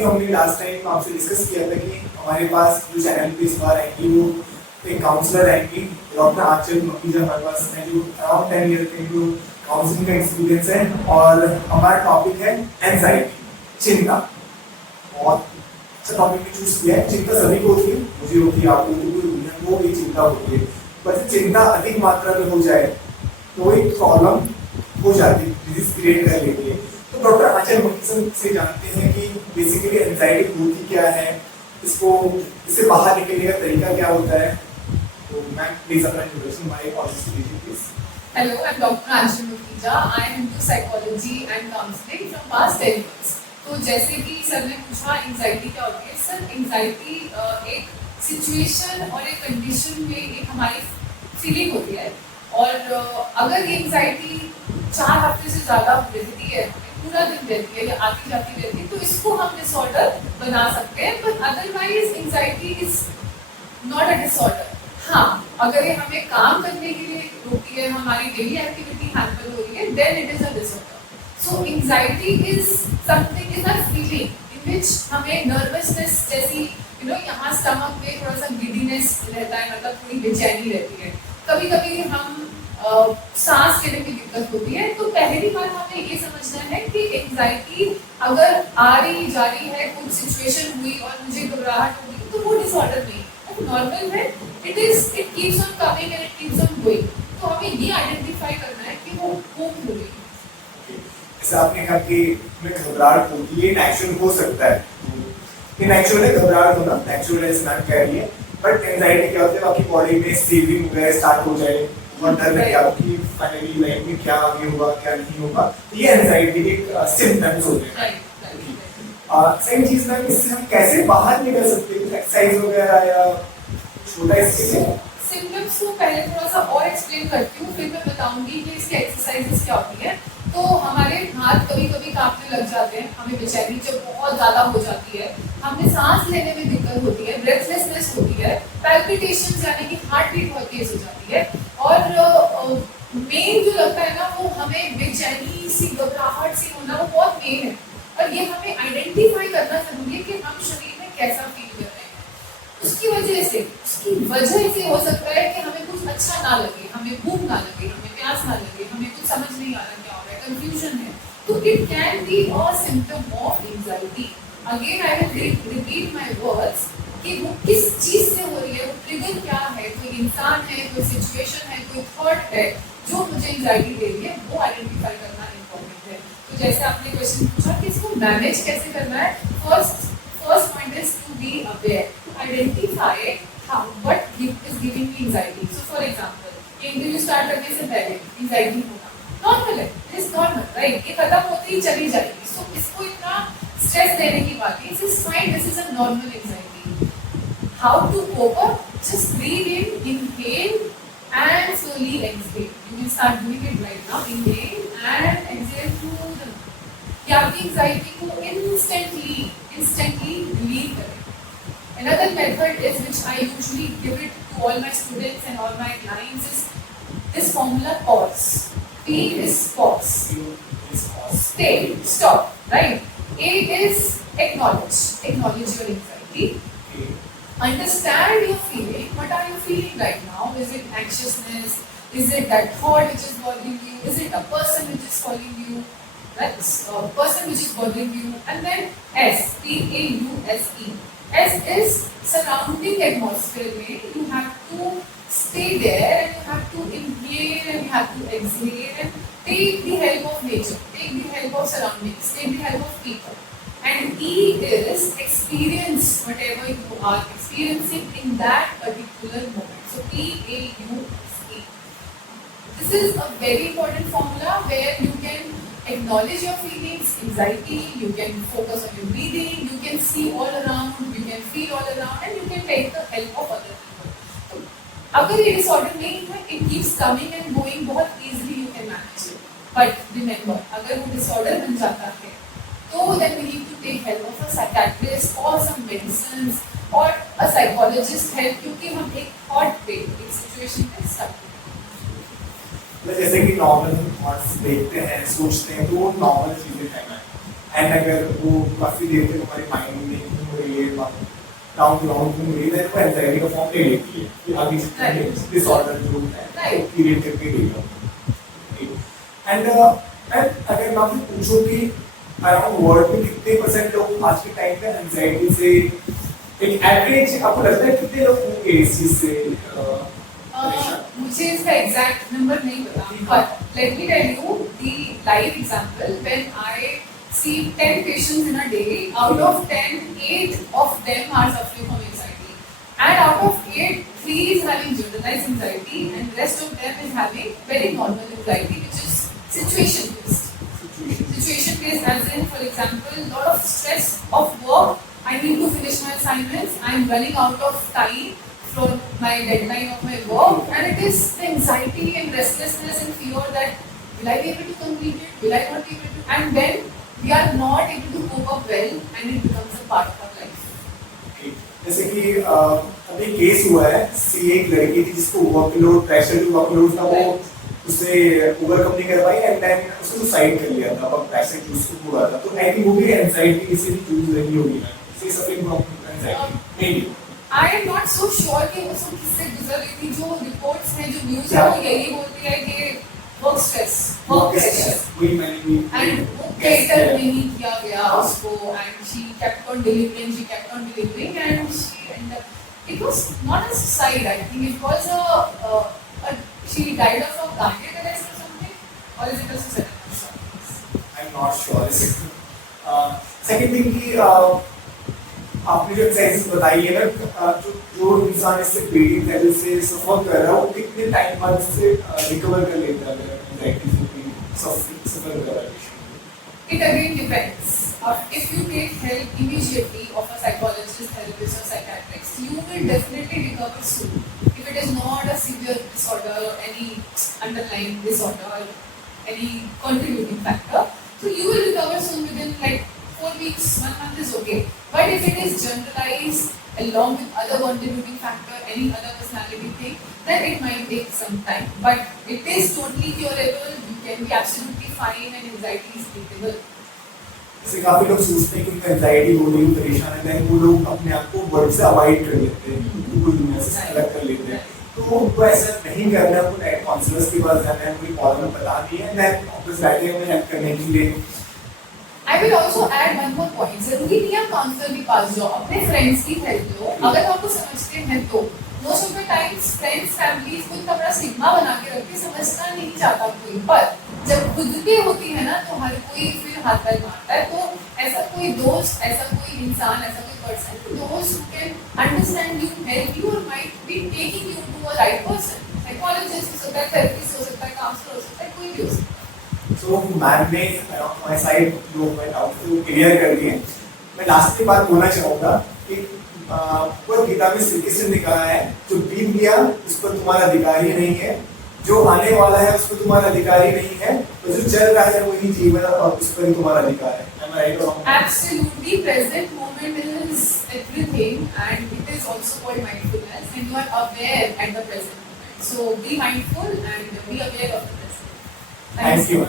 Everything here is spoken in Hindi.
अभी हमने लास्ट टाइम आपसे डिस्कस किया था कि हमारे पास जो चैनल पे इस बार आएंगी वो एक काउंसलर आएंगी, डॉक्टर आंचल मकीजा हमारे पास है, जो अराउंड 10 ईयर के जो काउंसलिंग का एक्सपीरियंस है। और हमारा टॉपिक है एंजाइटी, चिंता। बहुत अच्छा टॉपिक भी चूज किया है। चिंता सभी को होती है, मुझे होती है, आपको होती है, दुनिया को भी चिंता होती है। पर चिंता अधिक मात्रा में हो जाए तो एक प्रॉब्लम हो जाती है, डिजीज क्रिएट कर लेती है। तो डॉक्टर आंचल मकीजा से जानते हैं कि बेसिकली एंजाइटी होती क्या है, इससे बाहर निकलने का तरीका क्या होता है। तो मैम प्लीज अपना इंट्रोडक्शन हमारे ऑडियंस को दीजिए please. Hello, I'm Dr. Anshul Mukija. I am into psychology and counseling from past 10 years. तो जैसे कि सर ने पूछा एंजाइटी क्या होती है, सर एंजाइटी एक सिचुएशन और एक कंडीशन में एक हमारी फीलिंग होती है। और अगर ये एंजाइटी 4 हफ्ते से ज़्यादा रहती है, पूरा दिन रहती है या आती जाती रहती है, तो इसको हम डिसऑर्डर बना सकते हैं। But otherwise anxiety is not a disorder. हाँ, अगर ये हमें काम करने के लिए रोकती है, हमारी डेली एक्टिविटी हैम्पर हो रही है, then it is a disorder. So anxiety is something, is a feeling in which हमें नर्वसनेस जैसी यहाँ स्टमक में थोड़ा सा गिडीनेस रहता है, मतलब थोड़ी बेचैनी रहती है। कभी कभी हम सांस लेने की दिक्कत होती है। तो पहली बात हमें ये समझना है कि एंजाइटी अगर आ रही जा रही है, कुछ सिचुएशन हुई और मुझे घबराहट होगी, तो वो डिसऑर्डर नहीं, नॉर्मल है। It keeps on coming and it keeps on going. तो हमें ये आइडेंटिफाई करना है कि वो कौन हो रही है। जैसे आपने कहा कि में घबराहट होती है, नेचुरल हो सकता है, ये नेचुरल है घबराहट होना, नेचुरल है, इसमें कह रही है। बट एंजाइटी क्या होती है, आपकी बॉडी में सीविंग वगैरह स्टार्ट हो जाए और डर लगे आपकी फाइनली लाइफ में क्या आगे होगा क्या नहीं होगा, ये एंजाइटी के सिम्टम्स होते हैं। सेम चीज मैम, इससे हम कैसे बाहर निकल सकते हैं, एक्सरसाइज वगैरह या छोटा स्टेप? सिम्टम्स को पहले थोड़ा सा और एक्सप्लेन करती हूँ, फिर मैं बताऊंगी कि इसकी एक्सरसाइजेस क्या होती है। तो हमारे हाथ कभी कभी कांपने लग जाते हैं, हमें बेचैनी जब बहुत ज्यादा हो जाती है, हमें सांस लेने में दिक्कत होती है, ब्रेथलेसनेस होती है, पैल्पिटेशंस यानी कि हार्ट बीट बहुत तेज हो जाती है। और मेन जो लगता है ना, वो हमें बेचैनी सी, घबराहट सी होना, वो बहुत मेन है। और ये हमें आइडेंटिफाई करना जरूरी है कि हम शरीर में कैसा फील कर रहे हैं। उसकी वजह से हो सकता है कि हमें कुछ अच्छा ना लगे, हमें भूख ना लगे, हमें प्यास ना लगे, हमें कुछ समझ नहीं आ रहा क्या हो रहा है, कंफ्यूजन है। तो it can be a symptom of anxiety. Again I will repeat my words कि वो किस चीज से हो रही है, वो ट्रिगर क्या है, कोई इंसान है, कोई सिचुएशन है, कोई थॉट है जो मुझे एंजाइटी दे रही है, वो आइडेंटिफाई करना इम्पोर्टेंट है। तो जैसे आपने क्वेश्चन पूछा कि इसको मैनेज कैसे करना है, first point is to be aware, to identify how what is giving me anxiety. So for example, ये इंटरव्यू स्टार्ट करने से पहले एंजाइटी होना नॉर्मल है, इट इज नॉर्मल, राइट? ये खत्म होते ही चली जाएगी। सो इसको इतना स्ट्रेस देने की बात नहीं, this is fine, this is a normal anxiety. How to cope up? Just breathe in, inhale and slowly exhale. You can start doing it right now. Inhale and exhale through the mouth. ये आपकी anxiety को instantly relieve करें। Another method is which I usually give it to all my students and all my clients is this formula pause. P is pause. Stay, stop, right? A is acknowledge your anxiety. Understand your feeling. What are you feeling right now? Is it anxiousness? Is it that thought which is bothering you? Is it a person which is calling you? That's a person which is bothering you. And then S, P-A-U-S-E. S is surrounding atmosphere में you have to stay there and you have to inhale and you have to exhale and take the help of nature, take the help of surroundings, take the help of people. And E is experience whatever you are experiencing in that particular moment. So P-A-U-S-E. This is a very important formula where you can acknowledge your feelings, anxiety, you can focus on your breathing, you can see all around, you can feel all around and you can take the help of other people. So, अगर ये disorder नहीं है, it keeps coming and going, बहुत easily you can manage it. But remember, अगर वो disorder बन जाता है, तो then we need to take help of a psychiatrist or some medicines or a psychologist help, क्योंकि हम एक thought पे, एक situation पे stuck हैं। जैसे कि नॉर्मल थॉट्स देखते हैं, सोचते हैं, तो वो नॉर्मल चीजें हैं। एंड अगर वो काफी देर तक हमारे माइंड में घूम रही है, राउंड राउंड घूम रही है, तो एंजाइटी का फॉर्म ले लेती है, फिर आगे डिसऑर्डर जो है क्रिएट करके देगा। एंड अगर मैं आपसे पूछूं कि अराउंड वर्ल्ड में कितने परसेंट लोग आज के टाइम पे एंजाइटी से, एक एवरेज आपको लगता है कितने लोग होंगे इस चीज से मुझे इसका एग्जैक्ट नंबर नहीं पता, but let me tell you the live example. When I see 10 patients in a day, out of 10, 8 of them are suffering from anxiety, and out of 8, 3 is having generalized anxiety, and the rest of them is having very normal anxiety, which is situation based. Situation based, as in, for example, lot of stress of work. I need to finish my assignments. I am running out of time from my deadline of my work, and it is the anxiety and restlessness and fear that will I be able to complete it, will I not be able to, and then we are not able to cope up well, and it becomes a part of our life. जैसे कि अभी केस हुआ है, सी एक लड़की थी जिसको वर्कलोड, प्रेशर टू वर्कलोड था, वो उसे ओवरकम नहीं कर पाई एंड देन उसने सुसाइड कर लिया था, अब प्रेशर टू उसको हुआ था, तो आई थिंक वो भी एंजाइटी से ही चूज रही होगी ना, से suffering from anxiety may be. I am not so sure कि वो सब किससे गुजर रही थी। जो रिपोर्ट्स हैं, जो न्यूज़ है, वो यही बोलती है कि वर्क स्ट्रेस, वर्क प्रेशर, वही मैंने भी एंड वो कैटर नहीं किया गया उसको, and she kept on delivering, she kept on delivering, and she ended up, it was not a suicide, I think it was a she died of a cardiac arrest or something, or is it a suicide? I'm not sure. Second thing कि आपने जो एक्सरसाइज बताई है ना, जो इंसान इससे पीड़ित है, जिससे सफर कर रहा है, वो कितने टाइम बाद इससे रिकवर कर लेता है एंजाइटी से सफर कर रहा है? It again depends. If you take help immediately of a psychologist, therapist, or psychiatrist, you will definitely recover soon. If it is not a severe disorder or any underlying disorder or any contributing factor, so you will recover soon within like 4 weeks, 1 month is okay. But if it is generalized along with other contributing factor, any other personality thing, then it might take some time. But it is totally curable. You can be absolutely fine, and anxiety is treatable. जैसे काफी लोग सोचते हैं कि उनको एंजाइटी हो रही है, परेशान है, देन वो लोग अपने आप को वर्क से अवॉइड कर लेते हैं, बिल्कुल दुनिया से अलग कर लेते हैं। तो उनको ऐसा नहीं करना है, उनको डायरेक्ट काउंसलर्स के पास जाना है, कोई प्रॉब्लम बतानी है, देन ऑफिस बैठे हैं उन्हें हेल्प करने के लिए। I will also add one more point. जरूरी नहीं है काउंसलर के पास जाओ, अपने फ्रेंड्स की हेल्प लो। अगर आपको समझते हैं तो most of the times friends, families खुद का बड़ा स्टिग्मा बना के रखते, समझना नहीं चाहता कोई, पर जब खुद पे होती है ना, तो हर कोई फिर हाथ पैर मारता है। तो ऐसा कोई दोस्त, ऐसा कोई इंसान, ऐसा कोई पर्सन, दोस्त who can understand you, help you, or might be taking you to a right person. Psychologist हो सकता है, therapist हो सकता है, counselor हो सकता है, कोई भी हो सकता है। So मैम ने हमारे साइड जो मैं डाउट को क्लियर कर दिए। मैं लास्ट में बात बोलना चाहूँगा कि भगवद गीता में श्री कृष्ण ने कहा है, जो बीत गया उस पर तुम्हारा अधिकार ही नहीं है, जो आने वाला है उस पर तुम्हारा अधिकार ही नहीं है, तो जो चल रहा है वही जीवन और उस पर ही तुम्हारा अधिकार है। Am I right or wrong? Absolutely, present moment is everything, and it is also called mindfulness, and you are aware at the present moment. So be mindful and be aware of the present. Thank you.